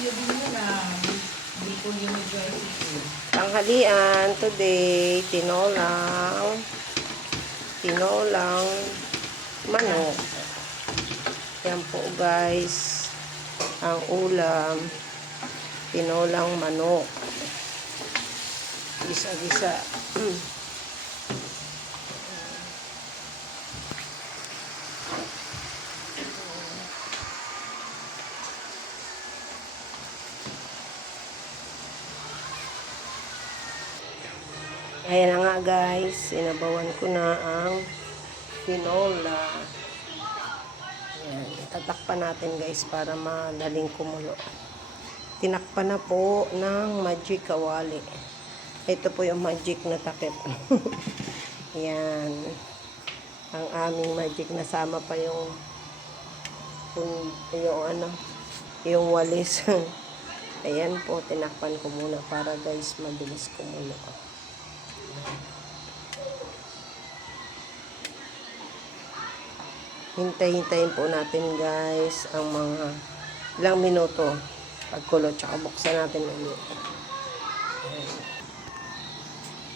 tortilya din mo lang. Hindi po yung medyo Tanghalian today, tinolang manok. Yan po guys, ang ulam, tinolang manok. Gisa-gisa. Ayan na nga guys, sinabawan ko na ang tinola. Ayan, tatakpan natin guys para madaling kumulo. Tinakpan na po ng magic kawali. Ito po yung magic na takip. Ayan. Ang aming magic, nasama pa yung walis. Ayan po, tinakpan ko muna para guys mabilis kumulo. Hintay-hintayin po natin guys ang mga ilang minuto pagkulo, tsaka buksan natin ulit.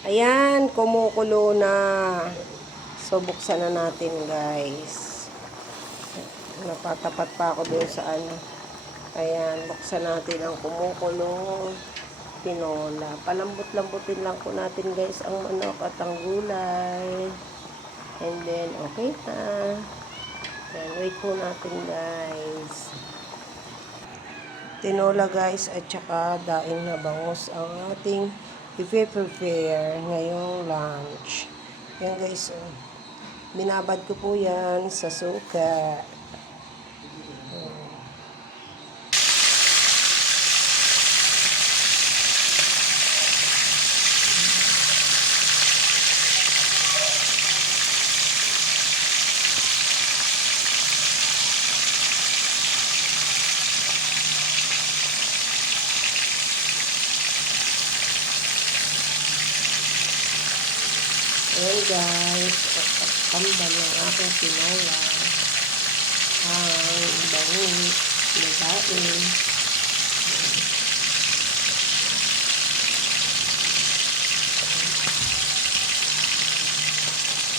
Ayan, kumukulo na. So buksan na natin guys. Napatapat pa ako dun sa ano. Ayan, buksan natin ang kumukulong tinola. Palambot-lambutin lang po natin guys ang manok at ang gulay. And then, okay na. Ayan, wait po natin guys. Tinola guys at saka daing na bangus ang ating i-prepare ngayong lunch. Ayan guys, binabad ko po yan sa suka. Ayan guys, tambal ng aking tinola. Ang bangus, nagain.